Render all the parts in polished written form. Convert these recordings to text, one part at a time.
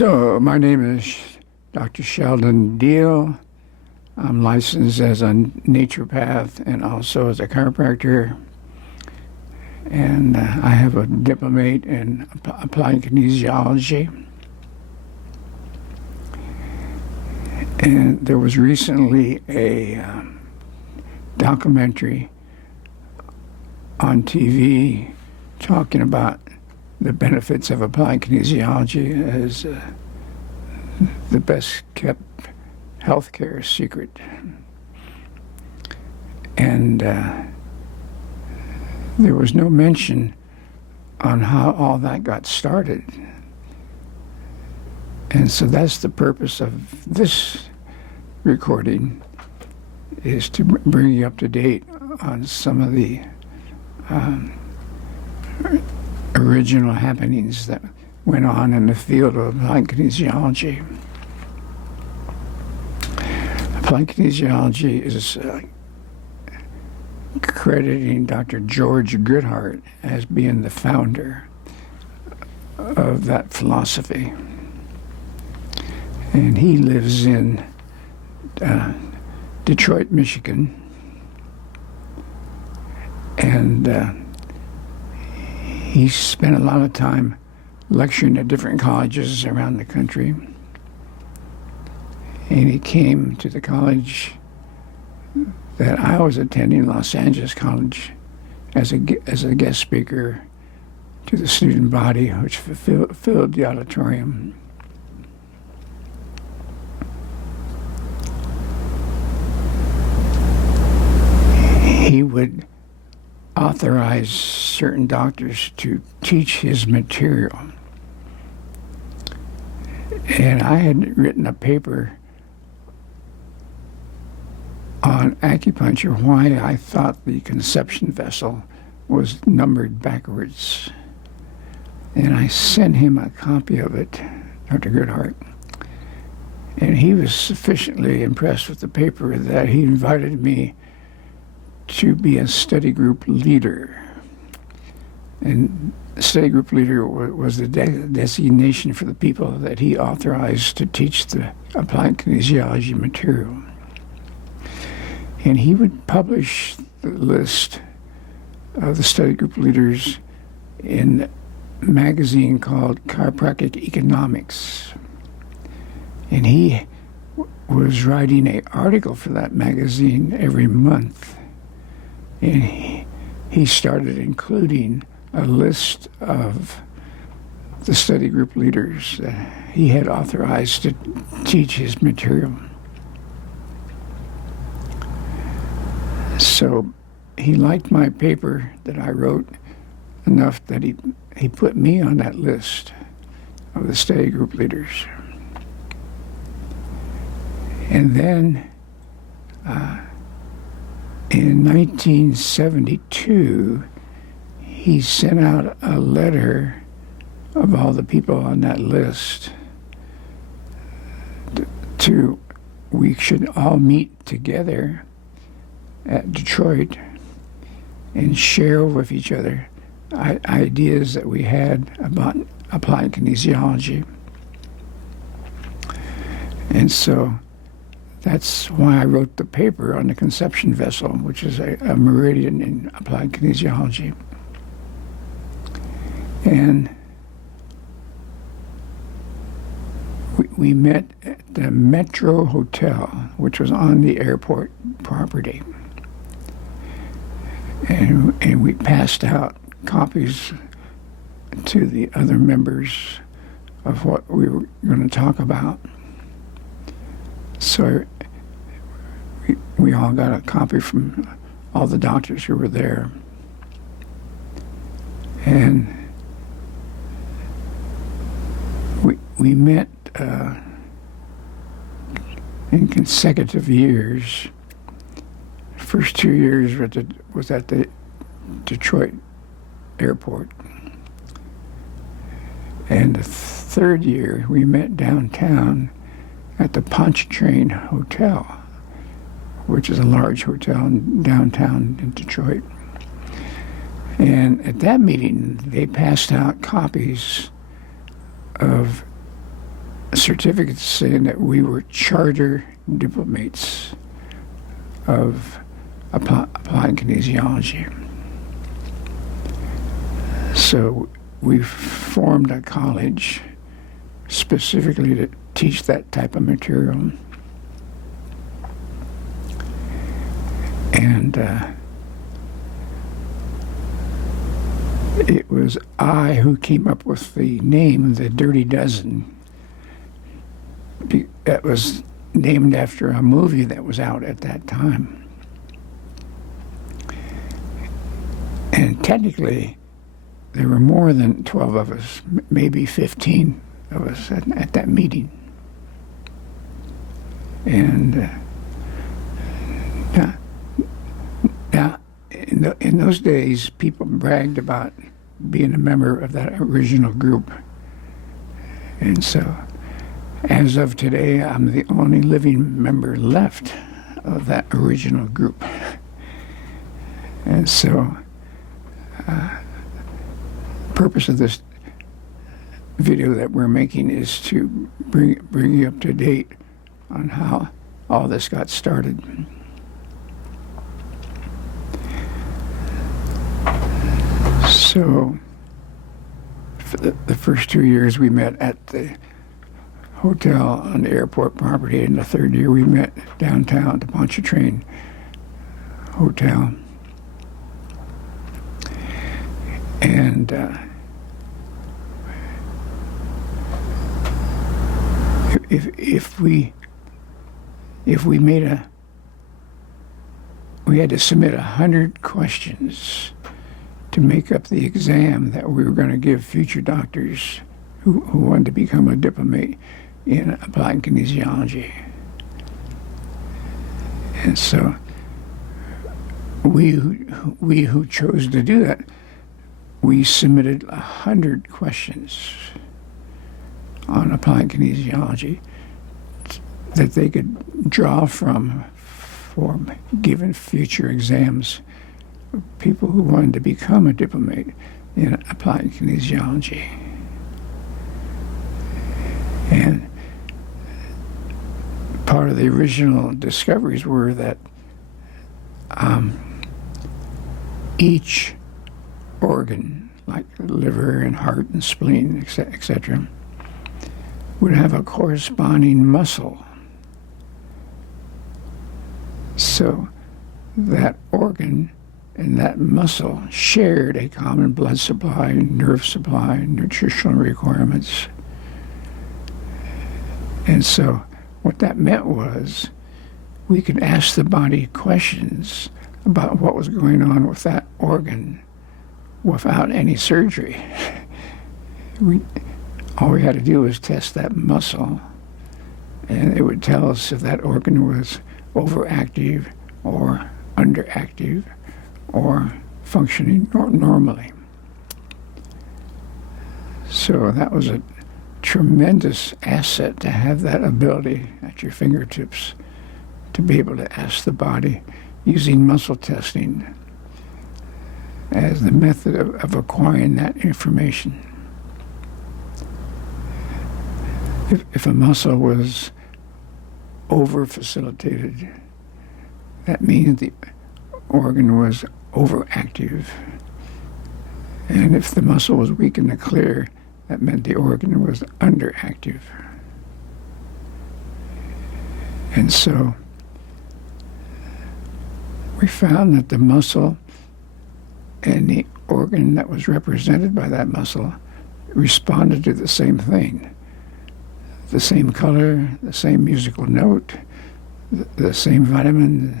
So my name is Dr. Sheldon Deal. I'm licensed as a naturopath and also as a chiropractor. And I have a diplomate in applied kinesiology. And there was recently a documentary on TV talking about the benefits of applied kinesiology as the best kept healthcare secret. And there was no mention on how all that got started. And so that's the purpose of this recording, is to bring you up to date on some of the original happenings that went on in the field of applied kinesiology. Applied kinesiology is crediting Dr. George Goodhart as being the founder of that philosophy. And he lives in Detroit, Michigan. And he spent a lot of time lecturing at different colleges around the country. And he came to the college that I was attending, Los Angeles College, as a guest speaker to the student body, which filled the auditorium. He would authorize certain doctors to teach his material. And I had written a paper on acupuncture, why I thought the conception vessel was numbered backwards. And I sent him a copy of it, Dr. Goodhart. And he was sufficiently impressed with the paper that he invited me to be a study group leader. And study group leader was the designation for the people that he authorized to teach the applied kinesiology material. And he would publish the list of the study group leaders in a magazine called Chiropractic Economics. And he was writing an article for that magazine every month. And he started including a list of the study group leaders that he had authorized to teach his material. So he liked my paper that I wrote enough that he put me on that list of the study group leaders. And then in 1972, he sent out a letter of all the people on that list we should all meet together at Detroit and share with each other ideas that we had about applied kinesiology. And so that's why I wrote the paper on the conception vessel, which is a meridian in applied kinesiology. And we met at the Metro Hotel, which was on the airport property. And we passed out copies to the other members of what we were going to talk about. So we all got a copy from all the doctors who were there. And we met in consecutive years. First 2 years was at the Detroit airport. And the third year, we met downtown at the Pontchartrain Hotel, which is a large hotel in downtown in Detroit. And at that meeting, they passed out copies of certificates saying that we were charter diplomates of applied kinesiology. So we formed a college specifically to teach that type of material. And it was I who came up with the name, the Dirty Dozen. That was named after a movie that was out at that time. And technically, there were more than 12 of us, maybe 15 of us at that meeting. And now, in those days, people bragged about being a member of that original group. And so, as of today, I'm the only living member left of that original group. And so, purpose of this video that we're making is to bring you up to date on how all this got started. So, for the first 2 years we met at the hotel on the airport property, and the third year we met downtown at the Pontchartrain Hotel. And if we had to submit 100 questions to make up the exam that we were going to give future doctors who wanted to become a diplomate in applied kinesiology. And so we who chose to do that, we submitted 100 questions on applied kinesiology that they could draw from for given future exams of people who wanted to become a diplomat in applied kinesiology. And part of the original discoveries were that each organ, like liver and heart and spleen, etc., would have a corresponding muscle. So that organ and that muscle shared a common blood supply, nerve supply, nutritional requirements. And so what that meant was we could ask the body questions about what was going on with that organ without any surgery. All we had to do was test that muscle, and it would tell us if that organ was overactive or underactive or functioning normally. So that was a tremendous asset to have that ability at your fingertips to be able to ask the body using muscle testing as the method of acquiring that information. If a muscle was over-facilitated, that means the organ was overactive. And if the muscle was weak in the clear, that meant the organ was underactive. And so we found that the muscle and the organ that was represented by that muscle responded to the same thing. The same color, the same musical note, the same vitamin,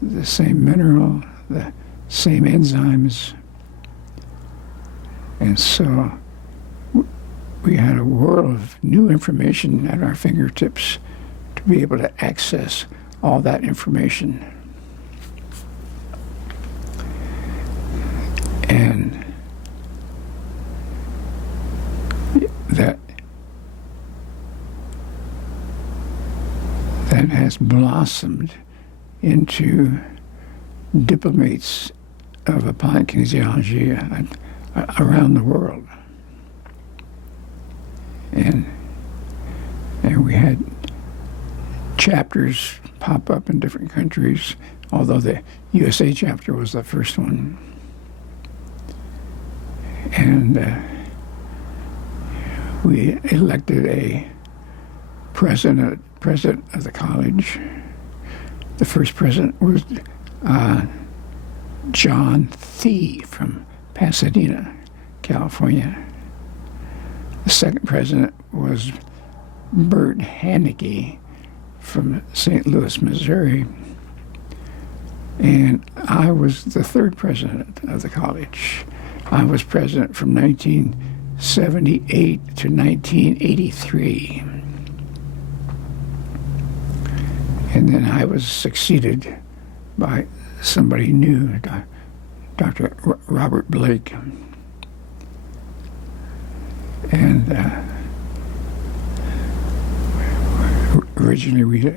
the same mineral, the same enzymes. And so we had a world of new information at our fingertips to be able to access all that information. And that has blossomed into diplomates of applied kinesiology around the world. And we had chapters pop up in different countries, although the USA chapter was the first one. And we elected a president of the college. The first president was John Thie from Pasadena, California. The second president was Bert Haneke from St. Louis, Missouri. And I was the third president of the college. I was president from 1978 to 1983. And then I was succeeded by somebody new, Dr. Robert Blake. And originally we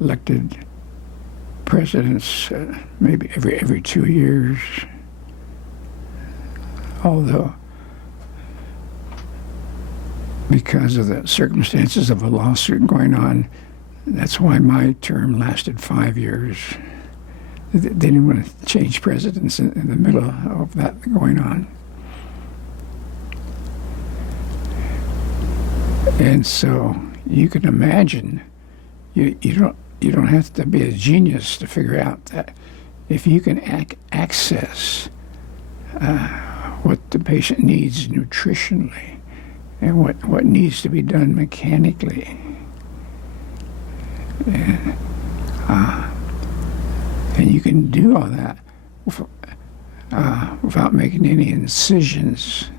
elected presidents maybe every 2 years, although because of the circumstances of a lawsuit going on, that's why my term lasted 5 years. They didn't want to change presidents in the middle of that going on. And so you can imagine, you don't have to be a genius to figure out that if you can access what the patient needs nutritionally and what needs to be done mechanically, and you can do all that without making any incisions,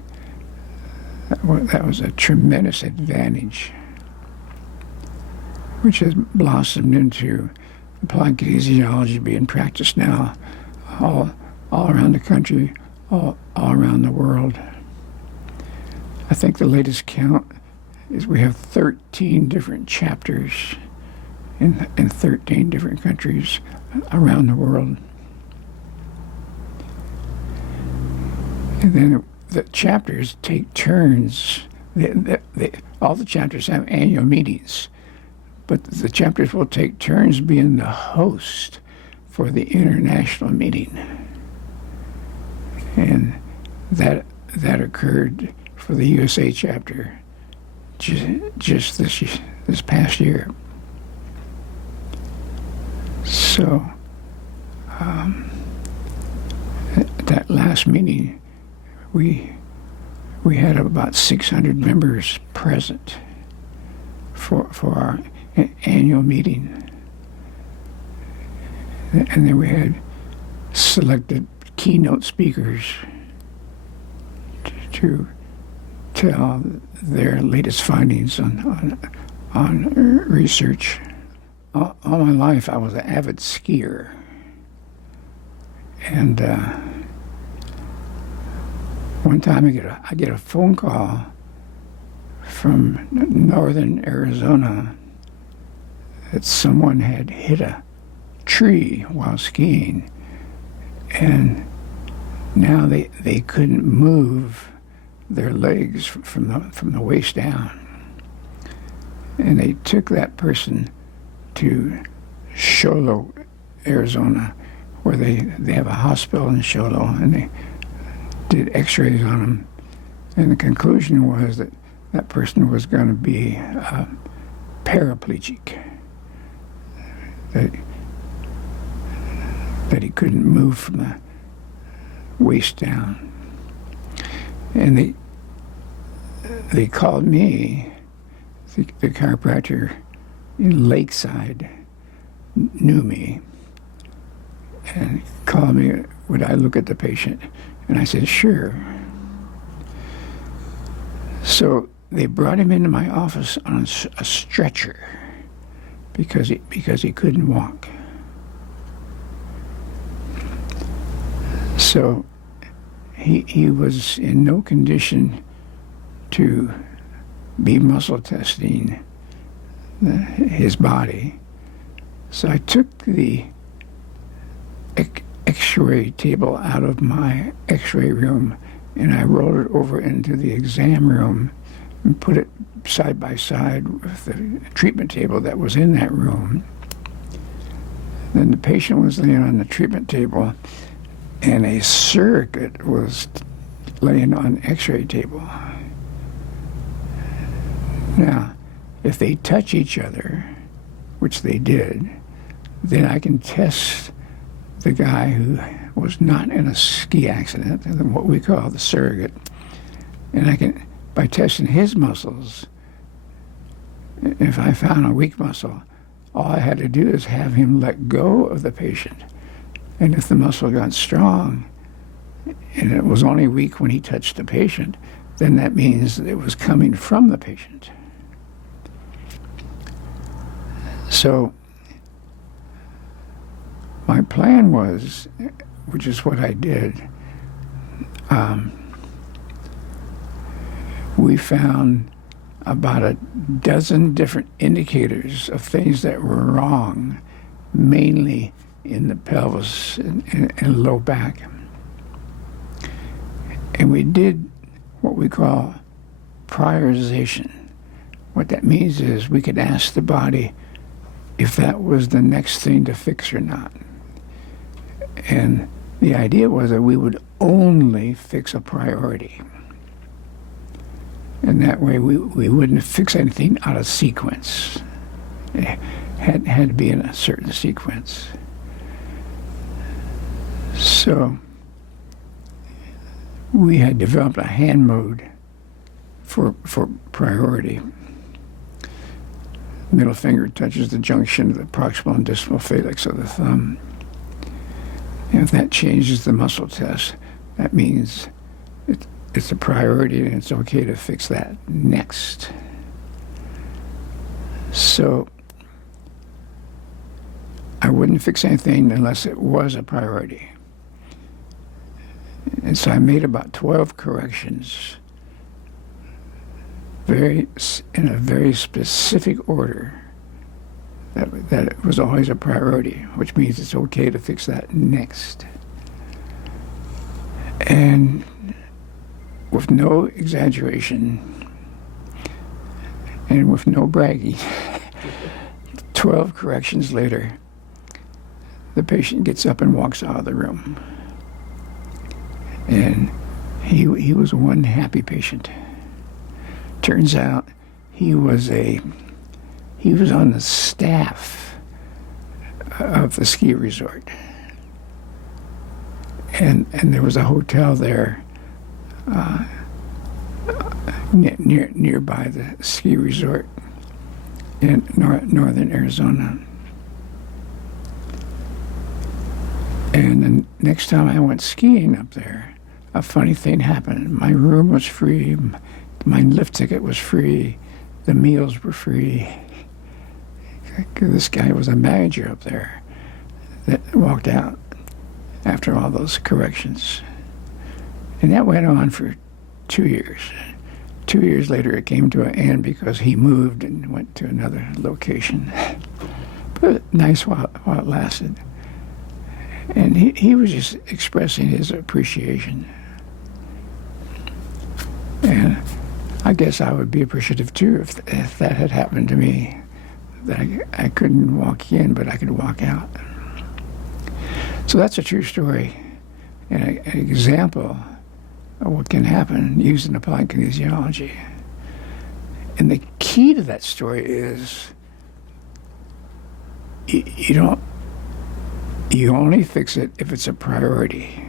that was a tremendous advantage, which has blossomed into applied kinesiology being practiced now all around the country, all around the world. I think the latest count is we have 13 different chapters in 13 different countries around the world. And then the chapters take turns. All the chapters have annual meetings, but the chapters will take turns being the host for the international meeting. And that occurred for the USA chapter just this past year. So that last meeting, we had about 600 members present for our annual meeting, and then we had selected keynote speakers to tell their latest findings on research. All my life, I was an avid skier, and one time I get a phone call from northern Arizona that someone had hit a tree while skiing, and now they couldn't move their legs from the waist down, and they took that person to Sholo, Arizona, where they have a hospital in Sholo, and they did x-rays on him, and the conclusion was that person was going to be paraplegic, that he couldn't move from the waist down. And they called me, the chiropractor in Lakeside knew me, and called me, would I look at the patient? And I said, sure. So they brought him into my office on a stretcher because he couldn't walk. So he was in no condition to be muscle testing his body. So I took the x-ray table out of my x-ray room and I rolled it over into the exam room and put it side by side with the treatment table that was in that room. Then the patient was laying on the treatment table, and a surrogate was laying on the x-ray table. Now, if they touch each other, which they did, then I can test the guy who was not in a ski accident, what we call the surrogate, and I can, by testing his muscles, if I found a weak muscle, all I had to do is have him let go of the patient. And if the muscle got strong, and it was only weak when he touched the patient, then that means that it was coming from the patient. So my plan was, which is what I did, we found about a dozen different indicators of things that were wrong, mainly in the pelvis and low back. And we did what we call prioritization. What that means is we could ask the body if that was the next thing to fix or not. And the idea was that we would only fix a priority. And that way we wouldn't fix anything out of sequence. It had to be in a certain sequence. So we had developed a hand mode for priority. Middle finger touches the junction of the proximal and distal phalanx of the thumb. And if that changes the muscle test, that means it's a priority and it's okay to fix that next. So I wouldn't fix anything unless it was a priority. And so I made about 12 corrections in a very specific order that it was always a priority, which means it's okay to fix that next. And with no exaggeration and with no bragging, 12 corrections later, the patient gets up and walks out of the room. And he was one happy patient. Turns out he was on the staff of the ski resort. And there was a hotel there nearby the ski resort in northern Arizona. And the next time I went skiing up there, a funny thing happened. My room was free, my lift ticket was free, the meals were free. This guy was a manager up there that walked out after all those corrections. And that went on for 2 years. 2 years later, it came to an end because he moved and went to another location. But nice while it lasted. And he was just expressing his appreciation. And I guess I would be appreciative too if that had happened to me, that I couldn't walk in, but I could walk out. So that's a true story and an example of what can happen using applied kinesiology. And the key to that story is you only fix it if it's a priority.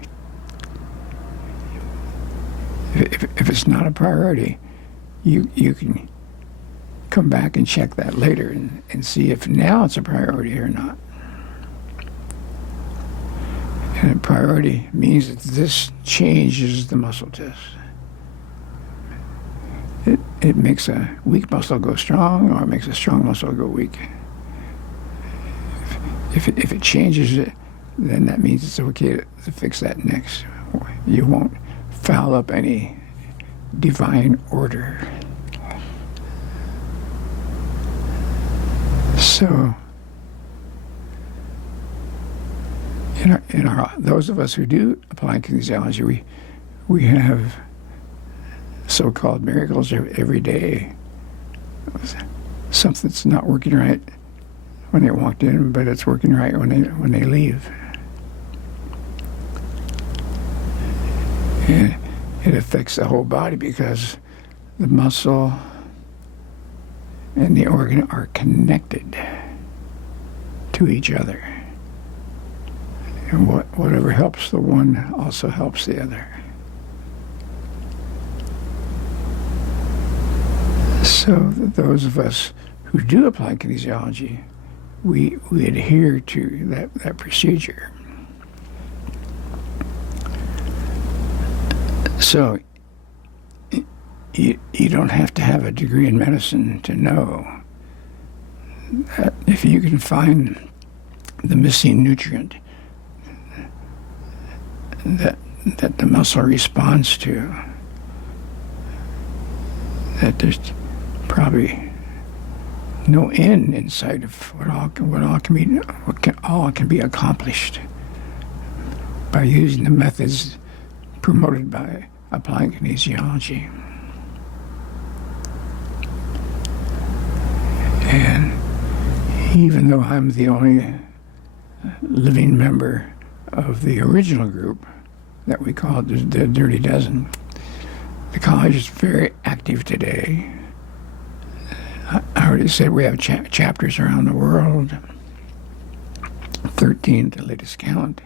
If it's not a priority, you can come back and check that later and see if now it's a priority or not. And a priority means that this changes the muscle test. It makes a weak muscle go strong, or it makes a strong muscle go weak. If it changes it, then that means it's okay to fix that next. You won't foul up any divine order. So, in our those of us who do apply kinesiology, we have so-called miracles every day. Something's not working right when they walked in, but it's working right when they leave. And it affects the whole body because the muscle and the organ are connected to each other. And whatever helps the one also helps the other. So those of us who do apply kinesiology, we adhere to that procedure. So you don't have to have a degree in medicine to know that if you can find the missing nutrient that the muscle responds to, that there's probably no end in sight of what all can be accomplished by using the methods promoted by applying kinesiology. And even though I'm the only living member of the original group that we called the Dirty Dozen, the college is very active today. I already said we have chapters around the world, 13 at the latest count.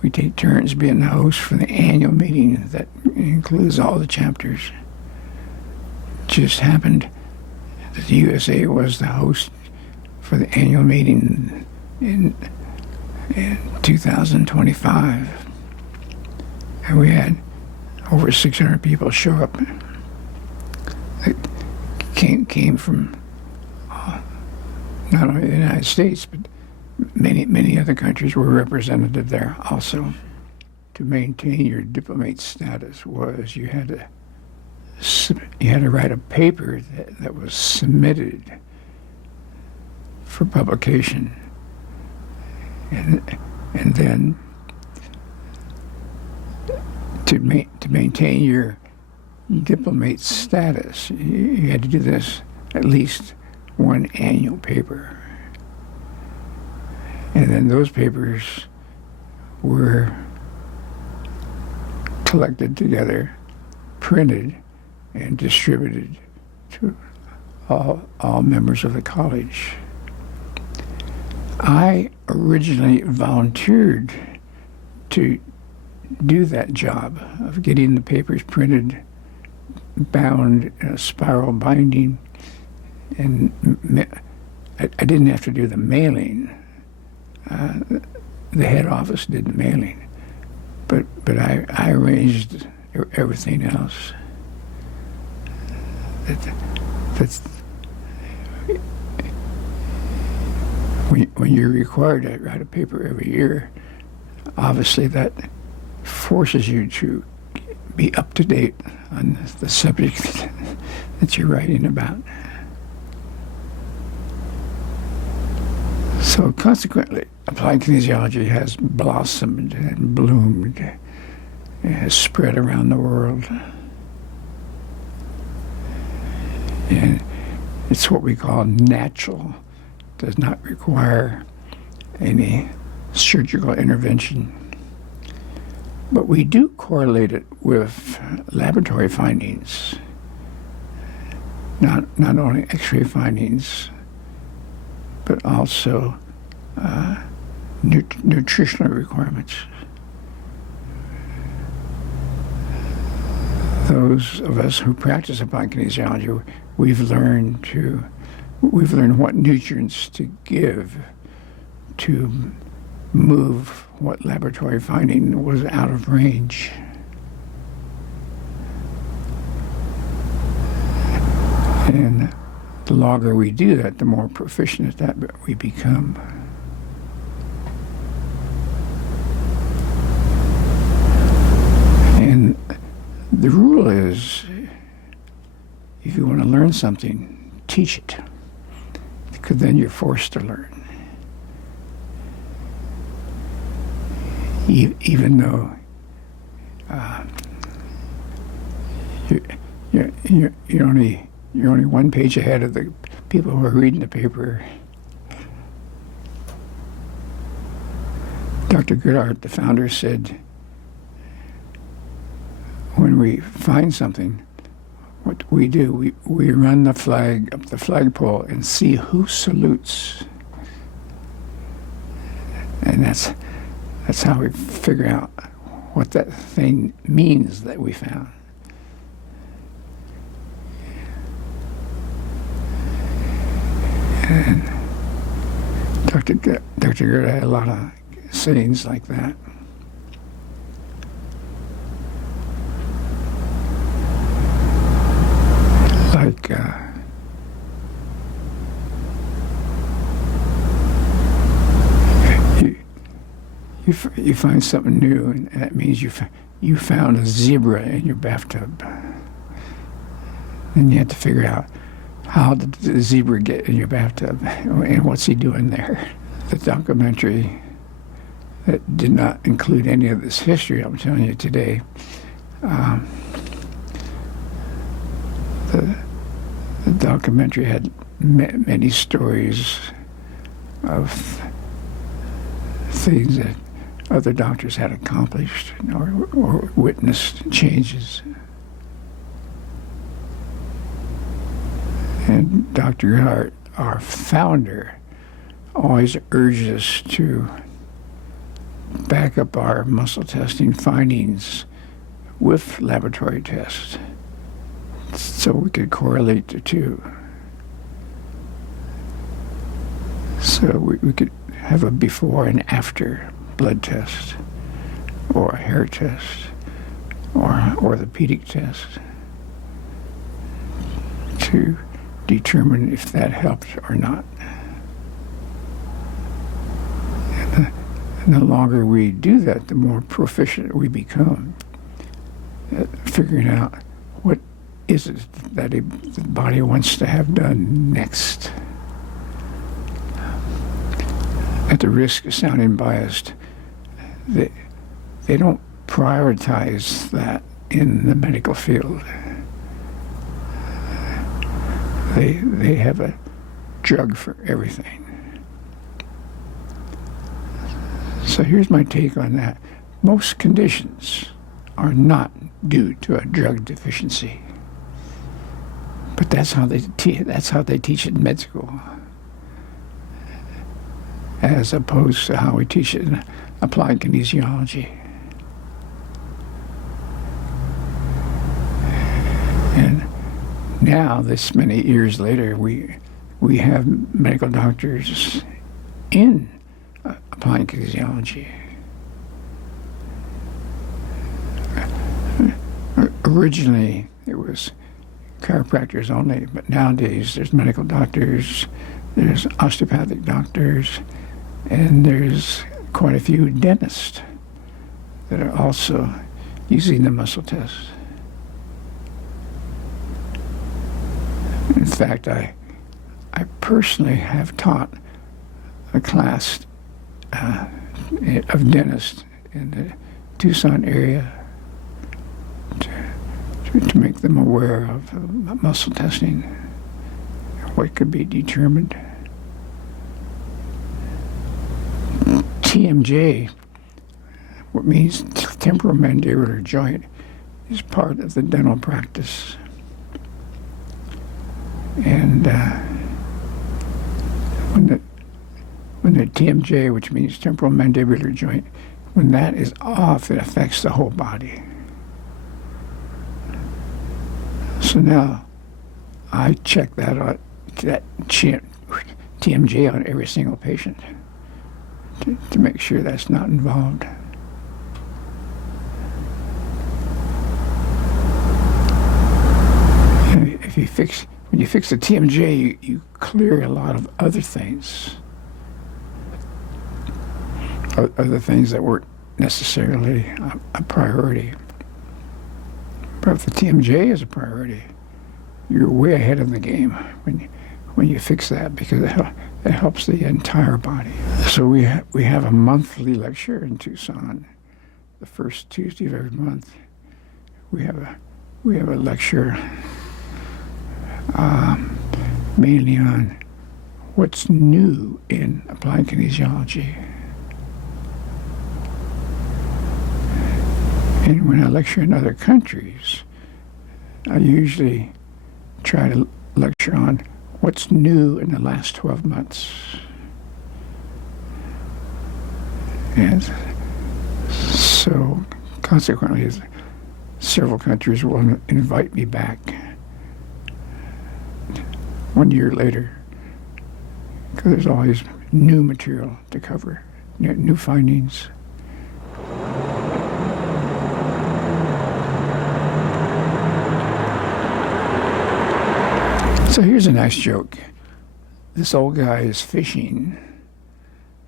We take turns being the host for the annual meeting that includes all the chapters. Just happened that the USA was the host for the annual meeting in 2025. And we had over 600 people show up. It came from not only the United States, but many other countries were represented there also. To maintain your diplomate status was you had to write a paper that was submitted for publication, and then to maintain your diplomate status, you had to do this at least one annual paper. And then those papers were collected together, printed, and distributed to all members of the college. I originally volunteered to do that job of getting the papers printed, bound in a spiral binding, and I didn't have to do the mailing. The head office did the mailing, but I arranged everything else. That's when you're required to write a paper every year, obviously that forces you to be up to date on the subject that you're writing about. So consequently, applied kinesiology has blossomed and bloomed and has spread around the world. And it's what we call natural, does not require any surgical intervention. But we do correlate it with laboratory findings, not only X-ray findings, but also nutritional requirements. Those of us who practice applied kinesiology, we've learned what nutrients to give to move what laboratory finding was out of range. And the longer we do that, the more proficient at that we become. And the rule is, if you want to learn something, teach it, because then you're forced to learn. Even though you, you're only one page ahead of the people who are reading the paper. Dr. Goodhart, the founder, said, when we find something, what we do, we run the flag up the flagpole and see who salutes. And that's how we figure out what that thing means that we found. And Dr. Goodhart had a lot of sayings like that. Like, you find something new, and that means you found a zebra in your bathtub. And you have to figure out, how did the zebra get in your bathtub, and what's he doing there? The documentary that did not include any of this history I'm telling you today, the documentary had many stories of things that other doctors had accomplished or witnessed changes. And Dr. Goodhart, our founder, always urged us to back up our muscle testing findings with laboratory tests so we could correlate the two. So we could have a before and after blood test, or a hair test, or an orthopedic test to determine if that helped or not. And the longer we do that, the more proficient we become at figuring out what is it that the body wants to have done next. At the risk of sounding biased, they don't prioritize that in the medical field. They have a drug for everything. So here's my take on that. Most conditions are not due to a drug deficiency, but that's how they teach it in med school, as opposed to how we teach it in applied kinesiology. And now, this many years later, we have medical doctors in applied kinesiology. Originally, it was chiropractors only, but nowadays there's medical doctors, there's osteopathic doctors, and there's quite a few dentists that are also using the muscle test. In fact, I personally have taught a class of dentists in the Tucson area to make them aware of muscle testing, what could be determined. TMJ, what means temporomandibular joint, is part of the dental practice. And when the TMJ, which means temporal mandibular joint, when that is off, it affects the whole body. So now I check that TMJ on every single patient to make sure that's not involved. And when you fix the TMJ, you clear a lot of other things. Other things that weren't necessarily a priority. But if the TMJ is a priority, you're way ahead of the game when you fix that, because it helps the entire body. So we have a monthly lecture in Tucson, the first Tuesday of every month. We have we have a lecture mainly on what's new in applied kinesiology. And when I lecture in other countries, I usually try to lecture on what's new in the last 12 months. And so, consequently, several countries will invite me back 1 year later, because there's always new material to cover, new findings. So here's a nice joke. This old guy is fishing,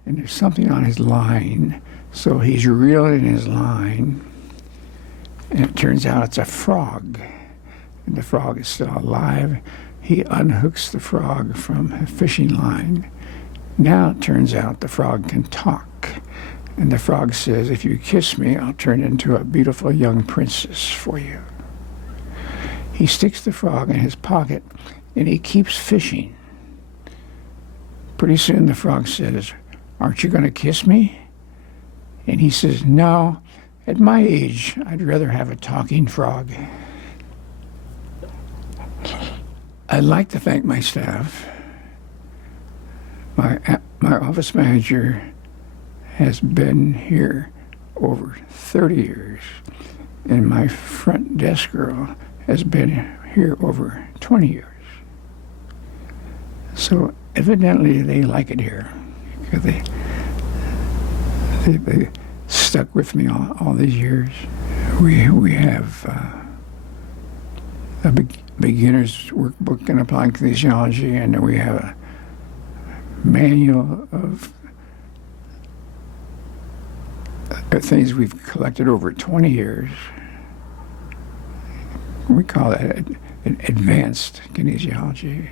and there's something on his line, so he's reeling his line, and it turns out it's a frog, and the frog is still alive. He unhooks the frog from a fishing line. Now it turns out the frog can talk, and the frog says, "If you kiss me, I'll turn into a beautiful young princess for you." He sticks the frog in his pocket, and he keeps fishing. Pretty soon the frog says, "Aren't you going to kiss me?" And he says, "No, at my age, I'd rather have a talking frog." I'd like to thank my staff. My office manager has been here over 30 years, and my front desk girl has been here over 20 years. So evidently they like it here, because they stuck with me all these years. We have a beginner's workbook in applied kinesiology, and we have a manual of things we've collected over 20 years. We call that advanced kinesiology.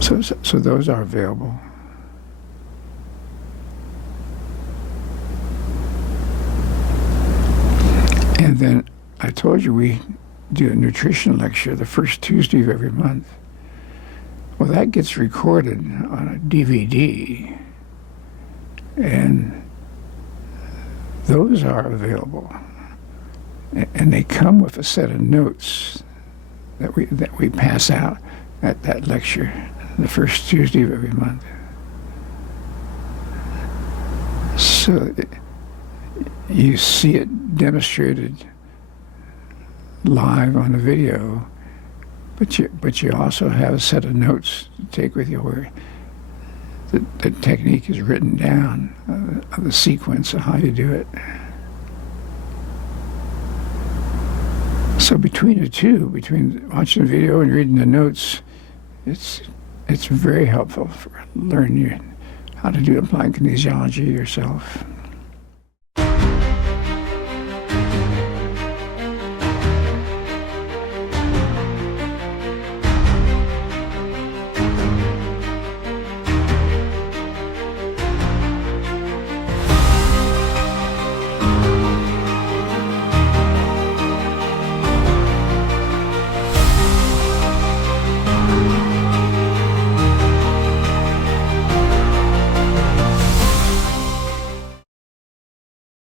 So those are available. And then I told you we do a nutrition lecture the first Tuesday of every month. Well, that gets recorded on a DVD, and those are available. And they come with a set of notes that we pass out at that lecture the first Tuesday of every month. So you see it demonstrated live on the video, but you also have a set of notes to take with you where the technique is written down, of the sequence of how you do it. So between the two, between watching the video and reading the notes, it's very helpful for learning how to do applied kinesiology yourself.